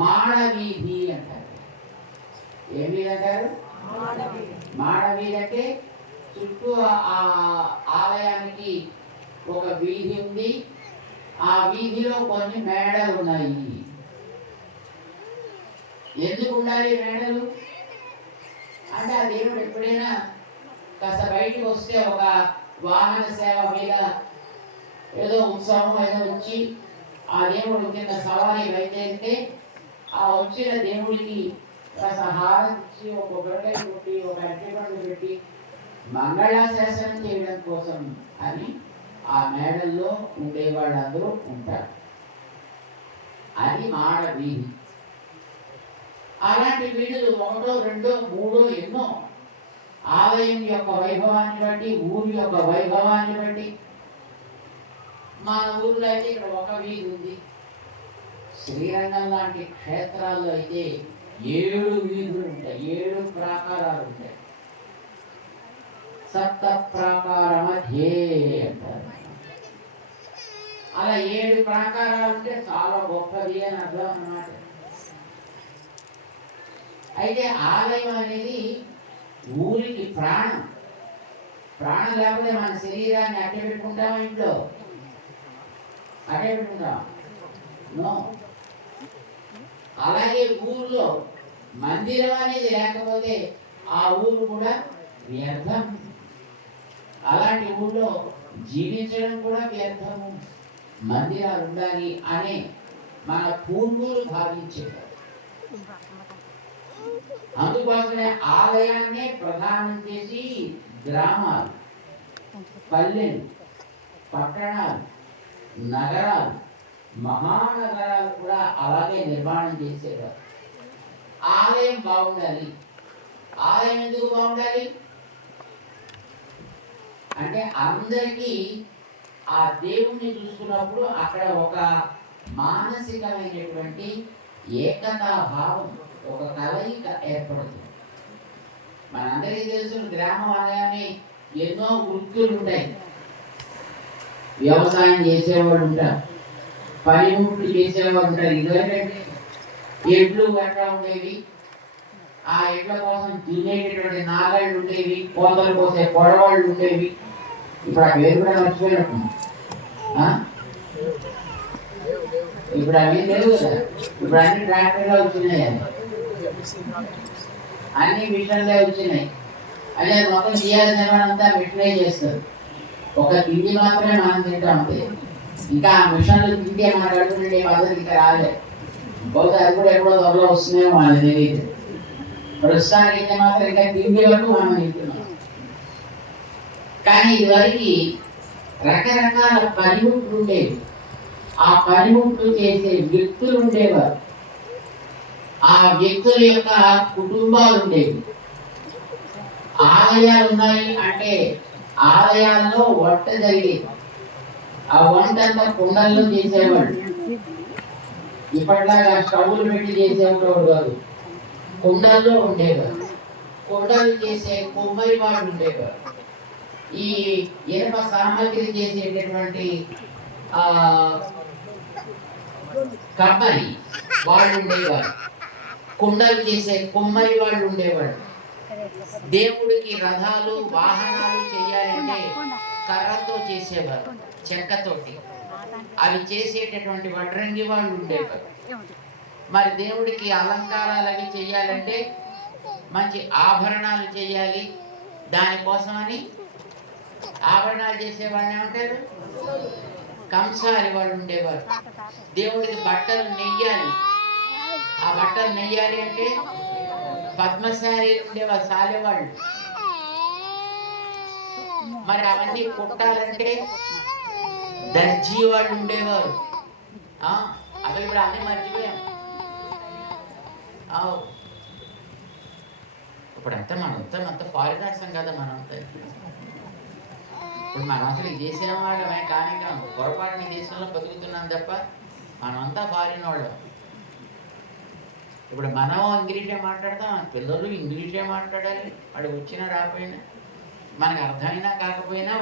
మాడవీధి అంటారు. ఏమి అంటారు? మాడవీధి అంటే చుట్టూ ఆ ఆలయానికి ఒక వీధి ఉంది. ఆ వీధిలో కొన్ని మేడలు ఉన్నాయి. ఎందుకు ఉండాలి మేడలు అంటే, ఆ దేవుడు ఎప్పుడైనా కాస్త బయటికి వస్తే ఒక వాహన సేవ మీద ఏదో ఉత్సవం ఏదో వచ్చి ఆ దేవుడు కింద సవారీ బయలుదేరితే ఆ వచ్చిన దేవుడికి కాస్త హారం ఇచ్చి ఒక కొబ్బరికాయ కొట్టి ఒక అరటిపండు పెట్టి మంగళాశాసనం చేయడం కోసం అని ఆ మేడల్లో ఉండే వాళ్ళందరూ ఉంటారు. అది మాడ వీధి. అలాంటి వీధులు ఒకటో రెండో మూడో ఎన్నో ఆలయం యొక్క వైభవాన్ని బట్టి, ఊరి యొక్క వైభవాన్ని బట్టి. మన ఊర్లో అయితే ఇక్కడ ఒక వీధి ఉంది. శ్రీరంగం లాంటి క్షేత్రాల్లో అయితే 7 వీధులు ఉంటాయి, 7 ప్రాకారాలు ఉంటాయి. సప్త ప్రాకార మధ్యే అంటారు. అలా 7 ప్రాకారాలు ఉంటే చాలా గొప్పది అని అర్థం అన్నమాట. అయితే ఆలయం అనేది ఊరికి ప్రాణం. ప్రాణం లేకపోతే మన శరీరాన్ని అట్టే పెట్టుకుంటామా? ఇంట్లో అట్టే పెట్టుకుంటాం? నో. అలాగే ఊర్లో మందిరం అనేది లేకపోతే ఆ ఊరు కూడా వ్యర్థం. అలాంటి ఊళ్ళో జీవించడం కూడా వ్యర్థము. మందిరాలు ఉండాలి అని మన పూర్వులు భావించేవారు. అందుకోసమే ఆలయాన్ని ప్రధానం చేసి గ్రామాలు, పల్లెలు, పట్టణాలు, నగరాలు, మహానగరాలు కూడా అలాగే నిర్మాణం చేసేవారు. ఆలయం బాగుండాలి. ఆలయం ఎందుకు బాగుండాలి అంటే, అందరికీ ఆ దేవుణ్ణి చూసుకున్నప్పుడు అక్కడ ఒక మానసికమైనటువంటి ఏకతా భావం, ఒక కలయిక ఏర్పడుతుంది. మనందరికీ తెలుసు, గ్రామం అనగానే ఎన్నో వృత్తులు ఉంటాయి. వ్యవసాయం చేసేవాళ్ళు ఉంటారు, పనిముట్లు చేసేవాళ్ళు ఉంటారు. ఇదివరకంటే ఎడ్లు గట్రా ఉండేవి. ఆ ఎడ్ల కోసం తినేటటువంటి నాగళ్ళు ఉండేవి, కోతలు కోసే పొడవాళ్ళు ఉండేవి. ఇప్పుడు ఆ పేరు కూడా మర్చిపోయినట్టు. ఇప్పుడు అవి లేవు కదా. ఇప్పుడు అన్ని ట్రాక్టర్గా వచ్చినాయి, అన్ని మిషన్లే వచ్చినాయి. అదే మొత్తం చేయాల్సిన అంతా మిషనే చేస్తారు. ఒక తిండి మాత్రమే మనం తింటాం అంతే. ఇంకా ఆ మిషన్లు తింటే మన కడుపుండే పద్ధతి ఇంకా రాలేదు. బహుశా అది కూడా ఎప్పుడో త్వరలో వస్తున్నాయో మనకు తెలియదు. ప్రస్తుతానికి అయితే మాత్రం ఇంకా తిండి వరకు మనం తింటున్నాం. కానీ ఇదివరకు రకరకాల పనిముట్లు ఉండేవి. ఆ పనిముట్లు చేసే వ్యక్తులు ఉండేవారు. ఆ వ్యక్తుల యొక్క కుటుంబాలు ఉండేవి. ఆలయాలు ఉన్నాయి అంటే ఆలయాల్లో వంట జరిగేది. ఆ వంట అంతా కుండల్లో చేసేవాళ్ళు. ఇప్పటిలాగా స్టవ్లు పెట్టి చేసేవాడు కాదు, కుండల్లో ఉండేవారు. కుండలు చేసే కొమ్మరి వాళ్ళు ఉండేవారు. ఈ ఇనుప సామగ్రి చేసేటటువంటి కమ్మరి వాళ్ళు ఉండేవారు. కుండలు చేసే కొమ్మరి వాళ్ళు ఉండేవాడు. దేవుడికి రథాలు వాహనాలు చేయాలంటే కర్రతో చేసేవారు, చెక్కతోటి. అవి చేసేటటువంటి వడ్రంగి వాళ్ళు ఉండేవారు. మరి దేవుడికి అలంకారాలు అవి చేయాలంటే మంచి ఆభరణాలు చేయాలి. దానికోసమని ఆభరణాలు చేసేవాళ్ళని ఏమంటారు? కంసారి వాళ్ళు ఉండేవారు. దేవుడికి బట్టలు నెయ్యాలి. ఆ బట్టలు నెయ్యాలి అంటే పద్మశాలి ఉండేవారు, సాలేవాళ్ళు. మరి అవన్నీ కుట్టాలంటే దర్జీ వాళ్ళు ఉండేవారు. అసలు ఇప్పుడు అన్నీ మర్చిపోయాం. ఇప్పుడంతా మనంతా ఫారినర్సం కదా. మనంతా ఇప్పుడు మనం అసలు ఈ దేశం వాళ్ళమే కానీ పొరపాటుని దేశంలో బతుకుతున్నాం తప్ప మనమంతా ఫారిన్ వాళ్ళం. ఇప్పుడు మనం ఇంగ్లీషే మాట్లాడతాం, పిల్లలు ఇంగ్లీషే మాట్లాడాలి. వాడు వచ్చినా రాకపోయినా, మనకు అర్థమైనా కాకపోయినా